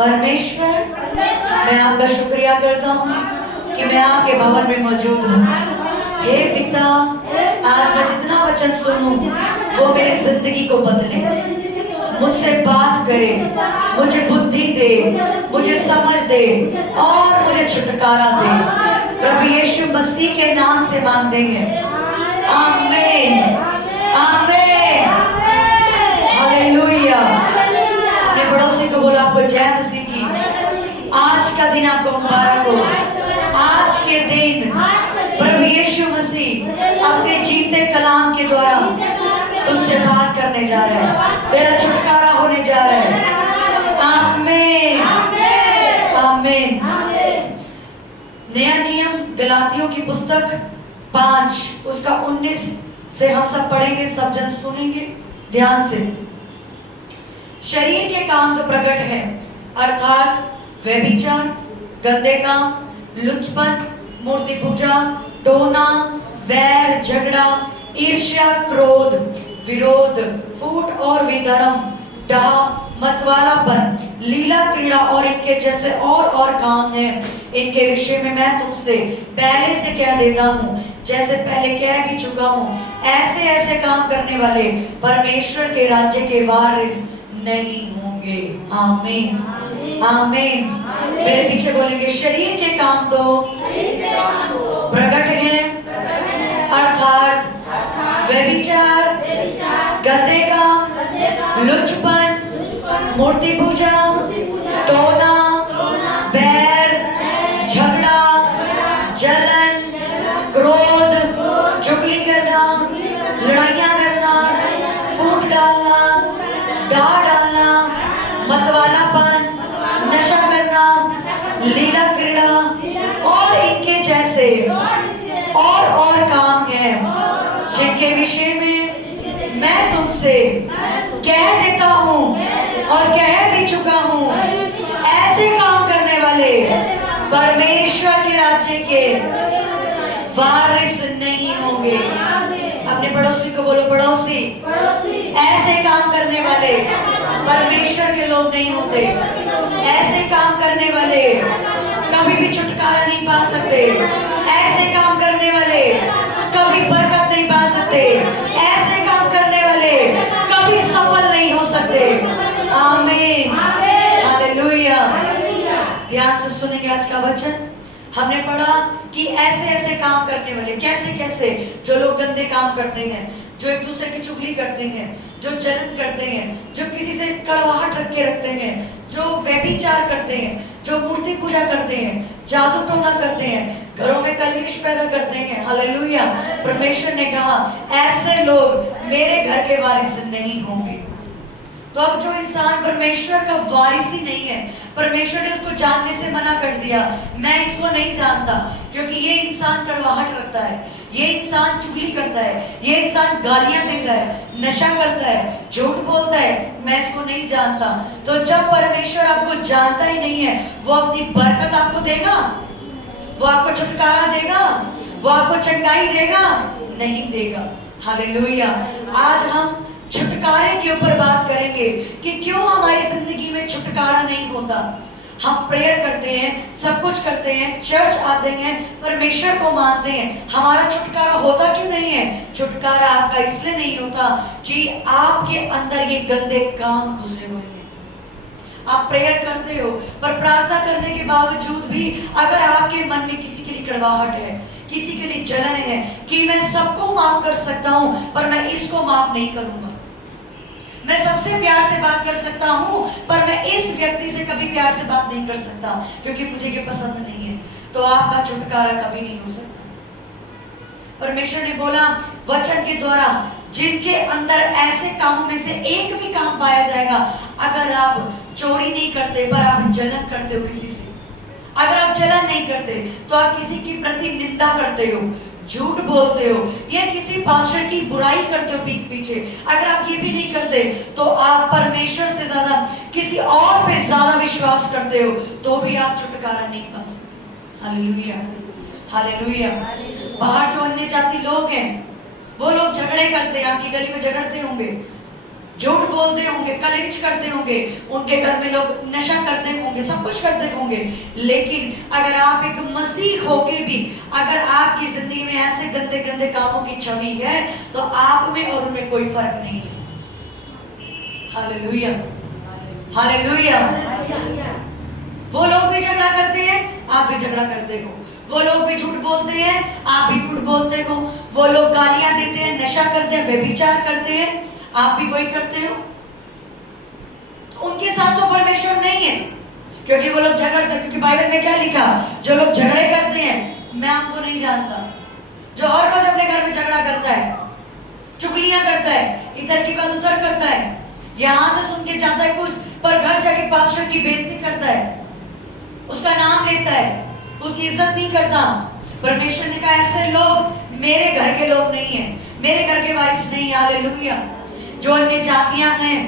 परमेश्वर, मैं आपका शुक्रिया करता हूँ कि मैं आपके भवन में मौजूद हूँ। हे पिता, आज मैं जितना वचन सुनूं वो मेरी जिंदगी को बदले, मुझसे बात करे, मुझे बुद्धि दे, मुझे समझ दे और मुझे छुटकारा दे। प्रभु यीशु मसीह के नाम से मांगते हैं, आमीन, आमीन, हालेलुया। अपने पड़ोसी को बोलो, आपको जय मसीह की। आज का दिन आपको मुबारक हो। आज के दिन प्रभु यीशु मसीह अपने जीते कलाम के द्वारा तुझसे बात करने जा रहा है, तेरा छुटकारा होने जा रहा है। आमीन, आमीन। नया नियम गलातियों की पुस्तक 5 उसका 19 से हम सब पढ़ेंगे, सब जन सुनेंगे ध्यान से। शरीर के काम तो प्रकट है, अर्थात व्यभिचार, गंदे काम, लुचपन, मूर्ति पूजा, टोना, वैर, झगड़ा, ईर्ष्या, क्रोध, विरोध, फूट और विधर्म, डाह, मतवालापन, लीला क्रीड़ा और इनके जैसे और काम हैं। इनके विषय में मैं तुमसे पहले से कह देता हूँ, जैसे पहले कह भी चुका हूँ, ऐसे ऐसे काम करने वाले परमेश्वर के राज्य के वारिस नहीं होंगे। आमीन, आमीन। मेरे पीछे बोलेंगे, शरीर के काम तो प्रकट हैं, अर्थात व्यभिचार, गंदे काम, लुचपन, मूर्ति पूजा, टोना, बैर, झगड़ा, जलन, क्रोध, चुगली करना, लड़ाइयाँ करना, फूट डालना, डाह डालना, मतवालापन, नशा करना, लीला क्रीड़ा और इनके जैसे और काम है, जिनके विषय में मैं तुमसे कह देता हूँ और कह भी चुका हूँ, ऐसे काम करने वाले परमेश्वर के राज्य के वारिस नहीं होंगे। अपने पड़ोसी को बोलो, पड़ोसी, ऐसे काम करने वाले परमेश्वर के लोग नहीं होते। ऐसे काम करने वाले कभी भी छुटकारा नहीं पा सकते। ऐसे काम करने वाले कभी बरकत नहीं पा सकते। ऐसे काम करने वाले कभी सफल नहीं हो सकते। आमीन, हालेलुया। ध्यान से सुनेंगे आज का वचन। हमने पढ़ा कि ऐसे ऐसे काम करने वाले, कैसे कैसे, जो लोग गंदे काम करते हैं, जो एक दूसरे की चुगली करते हैं, जो जलन करते हैं, जो किसी से कड़वाहट रख के रखते हैं, जो व्यभिचार करते हैं, जो मूर्ति पूजा करते हैं, जादू टोना करते हैं, घरों में कलेश पैदा करते हैं। हालेलुया। परमेश्वर ने कहा, ऐसे लोग मेरे घर के वारिस नहीं होंगे। तो अब जो इंसान परमेश्वर का वारिस ही नहीं है, परमेश्वर ने उसको जानने से मना कर दिया, मैं इसको नहीं जानता, क्योंकि ये इंसान कड़वाहट रखता है, ये इंसान चुगली करता है, ये इंसान गालियां देता है, नशा करता है, झूठ बोलता है, मैं इसको नहीं जानता। तो जब परमेश्वर आपको जानता ही नहीं है, वो अपनी बरकत आपको देगा? वो आपको छुटकारा देगा? वो आपको चंगाई देगा? नहीं देगा। हालेलुया। आज हम छुटकारे के ऊपर बात करेंगे कि क्यों हमारी जिंदगी में छुटकारा नहीं होता। हम प्रेयर करते हैं, सब कुछ करते हैं, चर्च आते हैं, परमेश्वर को मानते हैं, हमारा छुटकारा होता क्यों नहीं है? छुटकारा आपका इसलिए नहीं होता कि आपके अंदर ये गंदे काम घुसे हुए हैं। आप प्रेयर करते हो, पर प्रार्थना करने के बावजूद भी अगर आपके मन में किसी के लिए कड़वाहट है, किसी के लिए जलन है कि मैं सबको माफ कर सकता हूँ पर मैं इसको माफ नहीं करूंगा, मैं सबसे प्यार से बात कर सकता हूँ पर मैं इस व्यक्ति से कभी प्यार से बात नहीं कर सकता क्योंकि मुझे ये पसंद नहीं है, तो आपका छुटकारा कभी नहीं हो सकता। परमेश्वर ने बोला वचन के द्वारा, जिनके अंदर ऐसे कामों में से एक भी काम पाया जाएगा, अगर आप चोरी नहीं करते पर आप जलन करते हो किसी से, अगर आप जलन नहीं करते तो आप किसी की प्रति निंदा करते हो, झूठ बोलते हो, या किसी पास्टर की बुराई करते हो पीठ पीछे, अगर आप ये भी नहीं करते तो आप परमेश्वर से ज्यादा किसी और पे ज्यादा विश्वास करते हो, तो भी आप छुटकारा नहीं पा सकते। Hallelujah, hallelujah. बाहर जो अन्य जाति लोग हैं वो लोग झगड़े करते हैं, आपकी गली में झगड़ते होंगे, झूठ बोलते होंगे, कलेश करते होंगे, उनके घर में लोग नशा करते होंगे, सब कुछ करते होंगे, लेकिन अगर आप एक मसीह होके भी अगर आपकी जिंदगी में ऐसे गंदे गंदे कामों की छवि है तो आप में और उनमें कोई फर्क नहीं है। Hallelujah, hallelujah. वो लोग भी झगड़ा करते हैं, आप भी झगड़ा करते हो। वो लोग भी झूठ बोलते हैं, आप भी झूठ बोलते हो। वो लोग गालियां देते हैं, नशा करते हैं, व्यभिचार करते हैं, आप भी वही करते हो। उनके साथ तो परमेश्वर नहीं है, क्योंकि वो लोग झगड़ते, क्योंकि बाइबल में क्या लिखा, जो लोग झगड़े करते हैं मैं उनको नहीं जानता। जो हर रोज अपने घर में झगड़ा करता है, चुगलियां करता है, इधर की बात उधर करता है, यहां से सुन के जाता है कुछ, पर घर जाके पास्टर की बेइज्जती करता है, उसका नाम लेता है, उसकी इज्जत नहीं करता। परमेश्वर ने कहा ऐसे लोग मेरे घर के लोग नहीं है, मेरे घर के वारिस नहीं। हालेलुया। जो अन्य जातियां हैं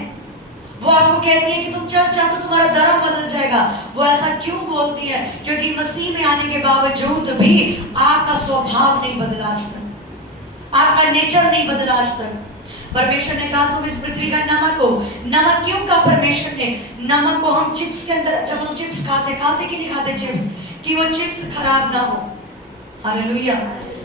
वो आपको कहती है कि तुम चर्च जाओ तो तुम्हारा धर्म बदल जाएगा। वो ऐसा क्यों बोलती है? क्योंकि मसीह में आने के बावजूद भी आपका स्वभाव नहीं बदला आज तक, आपका नेचर नहीं बदला आज तक। परमेश्वर ने कहा तुम इस पृथ्वी का नमक हो। नमक क्यों कहा परमेश्वर ने? नमक को हम चिप्स के अंदर, जब हम चिप्स खाते कि नहीं खाते चिप्स, कि वो चिप्स खराब ना हो। हालेलुया।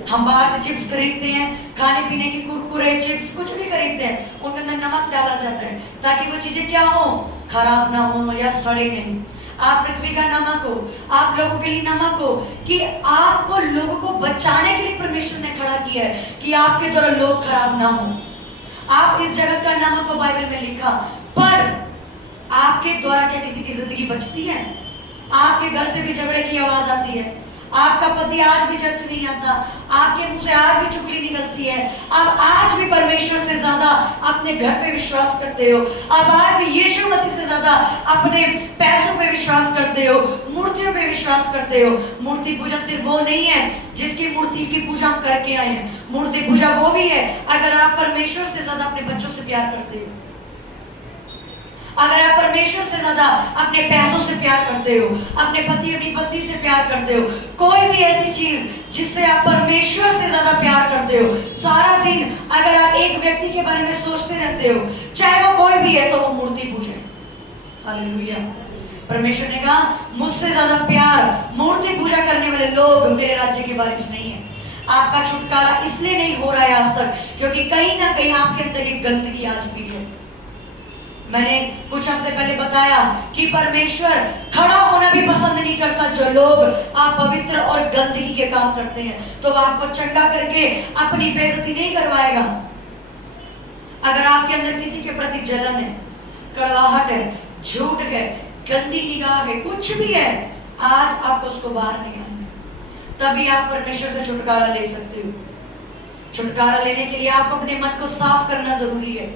हम बाहर से चिप्स खरीदते हैं, खाने पीने की कुरकुरे चिप्स कुछ भी खरीदते हैं, उनके अंदर नमक डाला जाता है ताकि वो चीजें क्या हो, खराब ना हो या सड़े नहीं। आप पृथ्वी का नमक हो, आप लोगों के लिए नमक हो, कि आपको लोगों को बचाने के लिए परमेश्वर ने खड़ा किया है कि आपके द्वारा लोग खराब ना हो। आप इस जगत का नमक हो, बाइबल में लिखा। पर आपके द्वारा क्या किसी की जिंदगी बचती है? आपके घर से भी झगड़े की आवाज आती है, आपका पति आज भी चर्च नहीं आता, आपके मुंह से आज भी चुगली निकलती है, आप आज भी परमेश्वर से ज्यादा अपने घर पे विश्वास करते हो, आप आज भी यीशु मसीह से ज्यादा अपने पैसों पे विश्वास करते हो, मूर्तियों पे विश्वास करते हो। मूर्ति पूजा सिर्फ वो नहीं है जिसकी मूर्ति की पूजा हम करके आए हैं, मूर्ति पूजा वो भी है अगर आप परमेश्वर से ज्यादा अपने बच्चों से प्यार करते हो, अगर आप परमेश्वर से ज्यादा अपने पैसों से प्यार करते हो, अपने पति अपनी पत्नी से प्यार करते हो, कोई भी ऐसी चीज जिससे आप परमेश्वर से ज्यादा प्यार करते हो, सारा दिन अगर आप एक व्यक्ति के बारे में सोचते रहते हो, चाहे वो कोई भी है, तो वो मूर्ति पूजे। हालेलुया। परमेश्वर ने कहा मुझसे ज्यादा प्यार मूर्ति पूजा करने वाले लोग मेरे राज्य के वारिस नहीं है। आपका छुटकारा इसलिए नहीं हो रहा है आज तक क्योंकि कहीं ना कहीं आपके अंदर एक गंदगी आ चुकी है। मैंने कुछ हफ्ते पहले बताया कि परमेश्वर खड़ा होना भी पसंद नहीं करता जो लोग अपवित्र और गंदगी के काम करते हैं, तो वो आपको चंगा करके अपनी बेइज्जती नहीं करवाएगा। अगर आपके अंदर किसी के प्रति जलन है, कड़वाहट है, झूठ है, गंदी निगाह है, कुछ भी है, आज आपको उसको बाहर निकालना है, तभी आप परमेश्वर से छुटकारा ले सकते हो। छुटकारा लेने के लिए आपको अपने मन को साफ करना जरूरी है,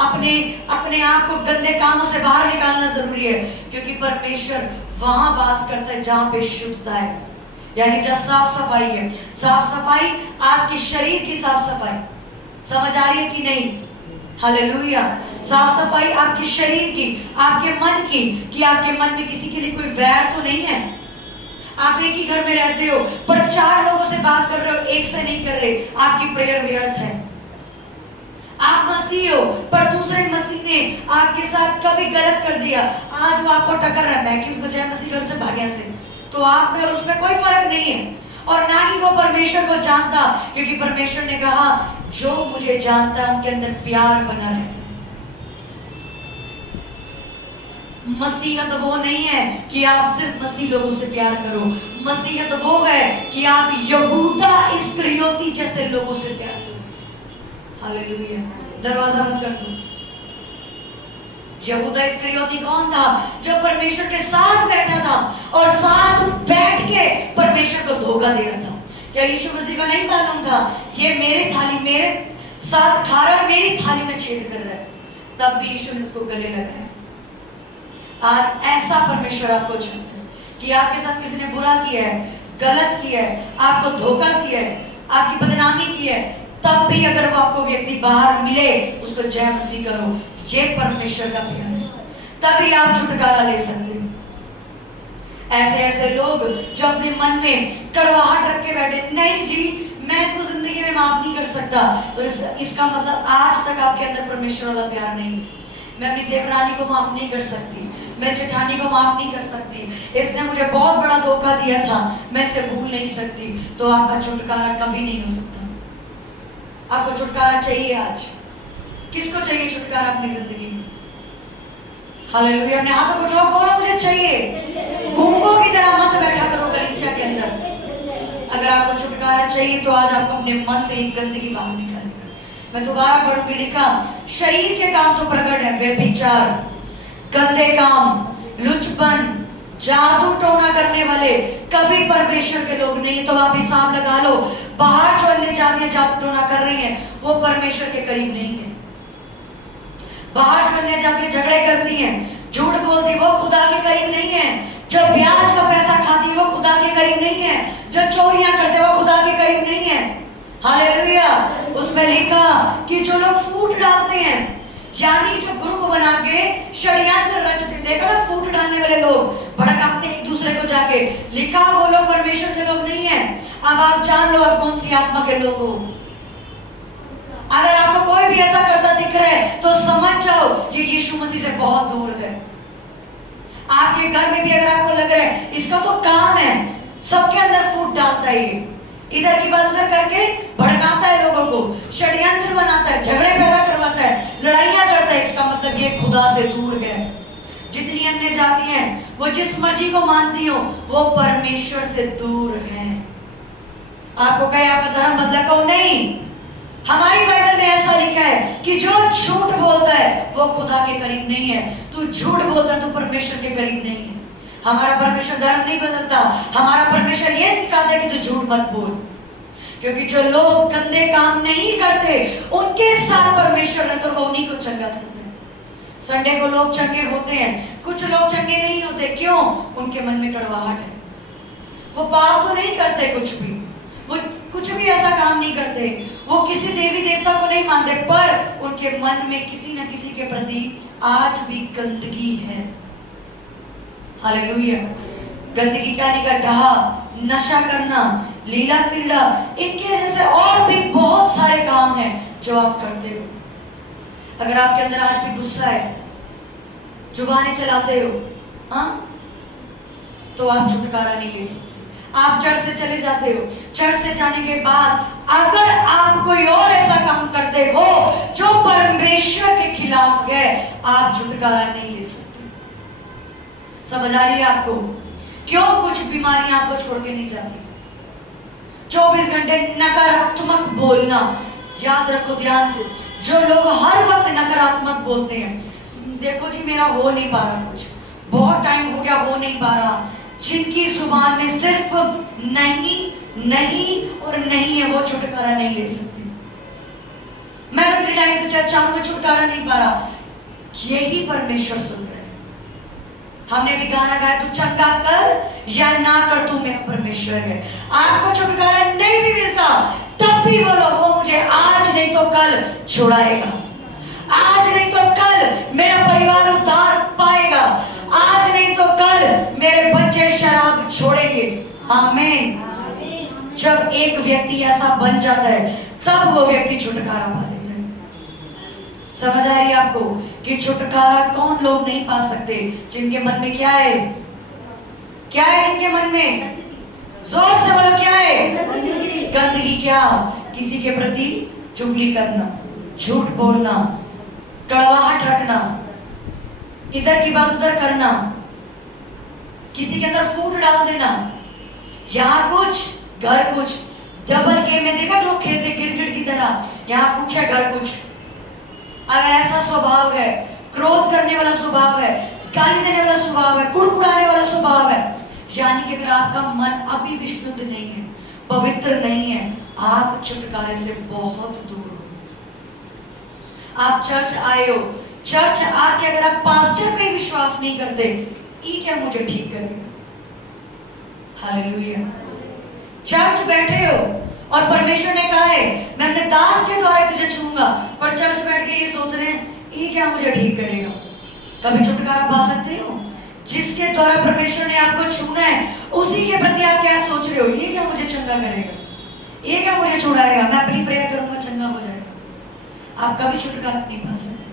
अपने आप को गंदे कामों से बाहर निकालना जरूरी है, क्योंकि परमेश्वर वहां वास करता है जहां पे शुद्धता है, यानी जहां साफ सफाई है। साफ सफाई आपके शरीर की साफ सफाई, समझ आ रही है कि नहीं? हालेलुया। साफ सफाई आपके शरीर की, आपके मन की, कि आपके मन में किसी के लिए कोई वैर तो नहीं है। आप एक ही घर में रहते हो पर 4 लोगों से बात कर रहे हो, एक से नहीं कर रहे, आपकी प्रेयर व्यर्थ है। आप मसीह हो पर दूसरे मसीह ने आपके साथ कभी गलत कर दिया, आज वो आपको टक्कर रहा है, मैं कि उसको जय मसीह करूं भाग्य से, तो आप में और उसमें कोई फर्क नहीं है, और ना ही वो परमेश्वर को जानता, क्योंकि परमेश्वर ने कहा जो मुझे जानता है उनके अंदर प्यार बना रहता है। मसीहत वो नहीं है कि आप सिर्फ मसीह लोगों से प्यार करो, मसीहत वो है कि आप यहूदा इस्करियोती जैसे लोगों से प्यार करो। हालेलुया। दरवाजा बंद कर दो। यहूदा इस्करियोती कौन था? जो परमेश्वर के साथ बैठा था और साथ बैठ के परमेश्वर को धोखा दे रहा था। क्या यीशु मसीह को नहीं मालूम था ये मेरे थाली मेरे साथ खा रहा है, मेरी थाली में छेद कर रहा है? तब भी यीशु ने उसको गले लगाया। आज ऐसा परमेश्वर आपको चाहता है कि आपके साथ किसी ने बुरा किया है, गलत किया है, आपको धोखा दिया है, आपकी बदनामी की है, तब भी अगर वो आपको व्यक्ति बाहर मिले उसको जय मसीह करो, ये परमेश्वर का प्यार है, तभी आप छुटकारा ले सकते हो। ऐसे ऐसे लोग जो अपने मन में कड़वाहट रख के बैठे, नहीं जी मैं इसको जिंदगी में माफ नहीं कर सकता, तो इसका मतलब आज तक आपके अंदर परमेश्वर वाला प्यार नहीं है। मैं अपनी देवरानी को माफ नहीं कर सकती, मैं जेठानी को माफ नहीं कर सकती, इसने मुझे बहुत बड़ा धोखा दिया था, मैं इसे भूल नहीं सकती। तो आपका छुटकारा कभी नहीं हो सकता। आपको छुटकारा चाहिए आज। किसको चाहिए छुटकारा अपनी जिंदगी में? हालेलुया। अपने हाथों को जोड़ बोलो मुझे चाहिए। गूंगों की तरह मत बैठा करो कलीसिया के अंदर। अगर आपको छुटकारा चाहिए तो आज आपको अपने मन से एक गंदगी बाहर निकालेगा। मैं दोबारा पढ़ूंगी। लिखा, शरीर के काम तो प्रकट है, व्यभिचार, गंदे काम, लुचपन, जादू टोना करने वाले कभी परमेश्वर के लोग नहीं। तो आप हिसाब लगा लो, बाहर जो अन्य जातियां जादू टोना कर रही हैं वो परमेश्वर के करीब नहीं है। बाहर जो अन्य जातियां झगड़े करती हैं, झूठ बोलती, वो खुदा के करीब नहीं है। जो ब्याज का पैसा खाती वो खुदा के करीब नहीं है। जो चोरियां करते वो खुदा के करीब नहीं है। हालेलुया। उसमें लिखा कि जो लोग फूट डालते हैं, यानी जो ग्रुप बना के षड्यंत्र रचते, देखो ना फूट डालने वाले लोग भड़काते हैं एक दूसरे को जाके, लिखा वो लोग परमेश्वर के लोग नहीं है। अब आप जान लो आप कौन सी आत्मा के लोग हो। अगर आपको कोई भी ऐसा करता दिख रहा है तो समझ जाओ ये यीशु मसीह से बहुत दूर है। आपके घर में भी अगर आपको लग रहा है इसका तो काम है, सबके अंदर फूट डालता है, इधर की बात उधर करके भड़काता है लोगों को, षड्यंत्र बनाता है, झगड़े पैदा करवाता है, लड़ाइयां करता है, इसका मतलब ये खुदा से दूर है। जितनी अन्य जाति हैं वो जिस मर्जी को मानती हो वो परमेश्वर से दूर है। आपको कहे आपका धर्म बदला को नहीं, हमारी बाइबल में ऐसा लिखा है कि जो झूठ बोलता है वो खुदा के करीब नहीं है। तू झूठ बोलता है तो परमेश्वर के करीब नहीं है। हमारा परमेश्वर धर्म नहीं बदलता, हमारा परमेश्वर ये सिखाता है कि तू झूठ मत बोल, क्योंकि जो लोग गंदे काम नहीं करते उनके साथ परमेश्वर रहता है, वो उन्हीं को चंगा करते हैं। संडे को लोग चंगे होते हैं, कुछ लोग चंगे नहीं होते। क्यों? उनके मन में कड़वाहट है। वो पाप तो नहीं करते, वो कुछ भी ऐसा काम नहीं करते, वो किसी देवी देवता को नहीं मानते, पर उनके मन में किसी न किसी के प्रति आज भी गंदगी है। हालेलुया। गंदगी का निकटहा, नशा करना, लीला क्रीड़ा, इनके जैसे और भी बहुत सारे काम हैं जो आप करते हो। अगर आपके अंदर आज भी गुस्सा है, जुबानें चलाते हो, हाँ, तो आप छुटकारा नहीं ले सकते। आप चर्च से चले जाते हो, चर्च से जाने के बाद अगर आप कोई और ऐसा काम करते हो जो परमेश्वर के खिलाफ है, आप छुटकारा नहीं ले सकते। समझ आ रही है आपको? क्यों कुछ बीमारियां आपको छोड़ के नहीं जाती? 24 घंटे नकारात्मक बोलना, याद रखो ध्यान से, जो लोग हर वक्त नकारात्मक बोलते हैं, देखो जी मेरा हो नहीं पा रहा, कुछ बहुत टाइम हो गया हो नहीं पा रहा, जिनकी जुबान में सिर्फ नहीं नहीं और नहीं है, वो छुटकारा नहीं ले सकते। मैं तो 3 टाइम से चर्चा में छुटकारा नहीं पा रहा, यही परमेश्वर सुन रहे हैं। हमने भी गाना गाया, तू चंगा कर या ना कर, तू मेरा परमेश्वर है। आपको छुटकारा नहीं भी मिलता तब भी बोलो, वो मुझे आज नहीं तो कल छुड़ाएगा, आज नहीं तो कल मेरा परिवार उद्धार पाएगा, आज नहीं तो कल मेरे बच्चे शराब छोड़ेंगे। आमीन। जब एक व्यक्ति ऐसा बन जाता है तब वो व्यक्ति छुटकारा पा लेता है। समझ आ रही है आपको कि छुटकारा कौन लोग नहीं पा सकते? जिनके मन में क्या है? क्या है जिनके मन में? जोर से बोलो, क्या है? गंदगी। क्या? किसी के प्रति चुगली करना, झूठ बोलना, कड़वाहट रखना, इधर की बात उधर करना, किसी के अंदर फूट डाल देना, यहाँ कुछ घर कुछ। डबल गेम में देखा लोग खेलते क्रिकेट की तरह, यहाँ कुछ है घर कुछ। अगर ऐसा स्वभाव है, क्रोध करने वाला स्वभाव है, गाली देने वाला स्वभाव है, कुड़कुड़ाने वाला स्वभाव है, यानी कि अगर आपका मन अभी भी शुद्ध नहीं है, पवित्र नहीं है, आप छुटकारे से बहुत दूर हो। आप चर्च आए हो, चर्च आके अगर आप पास्टर पे विश्वास नहीं करते, ये क्या मुझे ठीक करेगा? हालेलुया। चर्च बैठे हो और परमेश्वर ने कहा है मैं अपने दास के द्वारा तुझे छूंगा, पर चर्च बैठ के ये सोच रहे हैं ये क्या मुझे ठीक करेगा? कभी छुटकारा पा सकते हो? जिसके द्वारा परमेश्वर ने आपको छूना है उसी के प्रति आप क्या सोच रहे हो? ये क्या मुझे चंगा करेगा? ये क्या मुझे छुड़ाएगा, मैं अपनी प्रेयर करूंगा चंगा हो जाएगा। आप कभी छुटकारा नहीं पा सकते।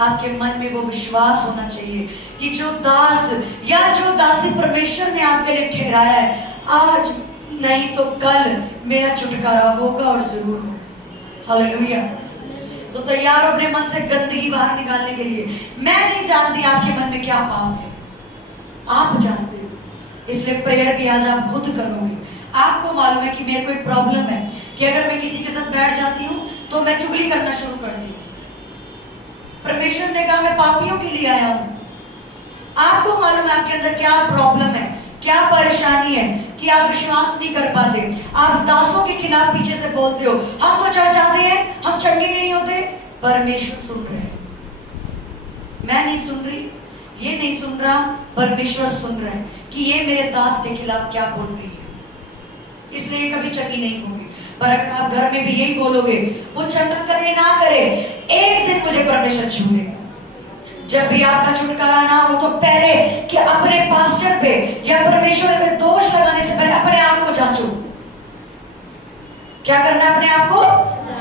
आपके मन में वो विश्वास होना चाहिए कि जो दास या जो दासी परमेश्वर ने आपके लिए ठहराया है, आज नहीं तो कल मेरा छुटकारा होगा और जरूर होगा। हालेलुया। तो तैयार हो अपने मन से गंदगी बाहर निकालने के लिए। मैं नहीं जानती आपके मन में क्या पाप है, आप जानते हो, इसलिए प्रेयर भी आज आप खुद करोगे। आपको मालूम है कि मेरे को एक प्रॉब्लम है कि अगर मैं किसी के साथ बैठ जाती हूँ तो मैं चुगली करना शुरू कर दी। परमेश्वर ने कहा मैं पापियों के लिए आया हूं। आपको मालूम है आपके अंदर क्या प्रॉब्लम है, क्या परेशानी है कि आप विश्वास नहीं कर पाते। आप दासों के खिलाफ पीछे से बोलते हो, हम तो चढ़ जाते हैं, हम चंगे नहीं होते। परमेश्वर सुन रहे हैं, मैं नहीं सुन रही, ये नहीं सुन रहा, परमेश्वर सुन रहे हैं कि ये मेरे दास के खिलाफ क्या बोल रही है। इसलिए कभी चंगी नहीं होगी। पर अगर आप घर में भी यही बोलोगे, वो चंगा करे ना करे, एक दिन मुझे परमेश्वर छू लेगा। जब भी आपका छुटकारा ना हो तो पहले कि अपने पास्टर पे या परमेश्वर पे दोष लगाने से पहले अपने आप को जांचो। क्या करना है? अपने आप को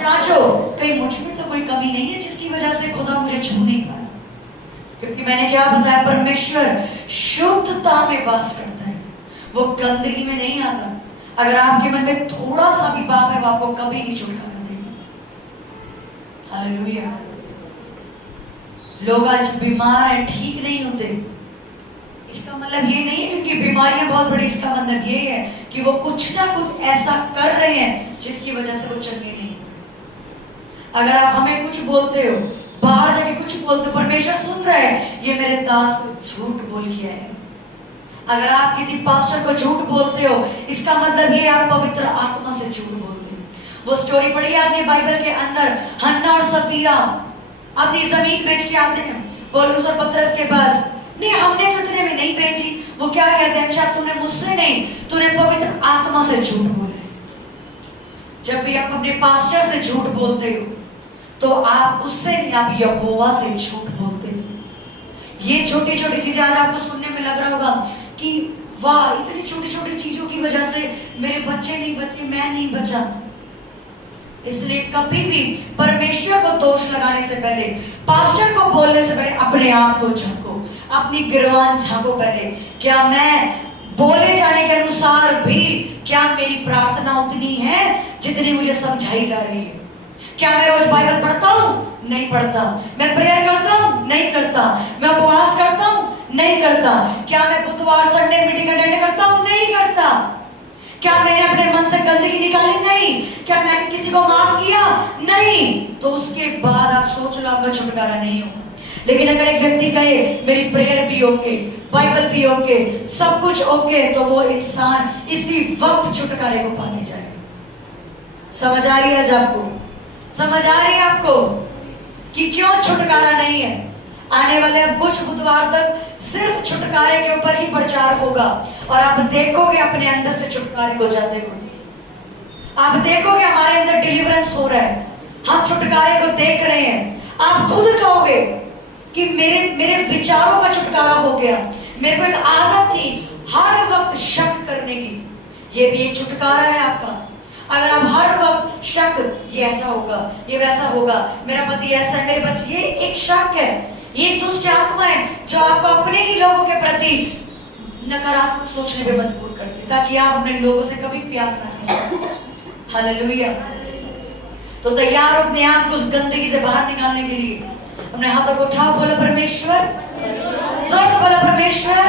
जांचो, कहीं मुझ में तो कोई कमी नहीं है जिसकी वजह से खुदा मुझे छू नहीं पाया। क्योंकि मैंने क्या बताया, परमेश्वर शुद्धता में वास करता है, वो गंदगी में नहीं आता। अगर आपके मन में थोड़ा सा भी पाप है, वो आपको कभी नहीं छुटकारा देगा। हालेलुया। लोग आज बीमार हैं, ठीक नहीं होते, इसका मतलब ये नहीं है कि बीमारियां बहुत बड़ी, इसका मतलब ये है कि वो कुछ ना कुछ ऐसा कर रहे हैं जिसकी वजह से वो चंगे नहीं होते। अगर आप हमें कुछ बोलते हो, बाहर जाके कुछ बोलते हो, परमेश्वर सुन रहा है, ये मेरे दास को झूठ बोल किया है। अगर आप किसी पास्टर को झूठ बोलते हो, इसका मतलब ये आप पवित्र आत्मा से झूठ बोलते हो। वो स्टोरी पढ़ी आपने बाइबल के अंदर, हन्ना और सफीरा अपनी जमीन बेच के आते हैं पौलुस और पतरस के पास। नहीं, हमने तो इतने में नहीं बेची। वो क्या कहते हैं, अच्छा तूने मुझसे नहीं, तूने पवित्र आत्मा से झूठ बोला। जब भी आप अपने पास्टर से झूठ बोलते हो तो आप उससे नहीं, आप यहोवा से झूठ बोलते हो। ये छोटी छोटी चीजें आज आपको सुनने में लग रहा होगा कि वाह, इतनी छोटी छोटी चीजों की वजह से मेरे बच्चे नहीं बचे, मैं नहीं बचा। इसलिए कभी भी परमेश्वर को दोष लगाने से पहले, पास्टर को बोलने से पहले अपने आप को झांको, अपनी गिरवान झांको पहले। क्या मैं बोले जाने के अनुसार भी, क्या मेरी प्रार्थना उतनी है जितनी मुझे समझाई जा रही है? क्या मैं रोज बाइबल पढ़ता हूँ? नहीं पढ़ता। मैं प्रेयर करता हूँ? नहीं करता। मैं उपवास करता हूँ? नहीं करता। क्या मैं बुधवार संडे मीटिंग अटेंड करता हूँ? नहीं करता। क्या मैंने अपने मन से गंदगी निकाली? नहीं। क्या मैंने किसी को माफ किया? नहीं। तो उसके बाद आप सोच लो आपका छुटकारा नहीं होगा। लेकिन अगर एक व्यक्ति कहे मेरी प्रेयर भी ओके, बाइबल भी ओके, सब कुछ ओके, तो वो इंसान इसी वक्त छुटकारे को पाने जाएगा। समझ आ रही है आज आपको? समझ आ रही है आपको कि क्यों छुटकारा नहीं है? आने वाले कुछ बुधवार तक सिर्फ छुटकारे के ऊपर ही प्रचार होगा और आप देखोगे अपने अंदर से छुटकारे को जाते हुए। आप देखोगे हमारे अंदर डिलीवरेंस हो रहा है, हम छुटकारे को देख रहे हैं। आप खुद कहोगे कि मेरे विचारों का छुटकारा हो गया। मेरे को एक आदत थी हर वक्त शक करने की, ये भी एक छुटकारा है आपका। अगर आप हर वक्त शक, ये ऐसा होगा, ये वैसा होगा, मेरा पति ऐसा है, मेरे बच्चे, ये एक शक है, ये दुष्ट आत्मा है जो आपको अपने ही लोगों के प्रति नकारात्मक सोचने पे मजबूर करती है, ताकि आप अपने लोगों से कभी प्यार ना कर सकें। हालेलुया। तो तैयार हो अपने आप को उस गंदगी से बाहर निकालने के लिए? अपने हाथों को उठाओ, बोलो परमेश्वर, जोर से बोलो परमेश्वर,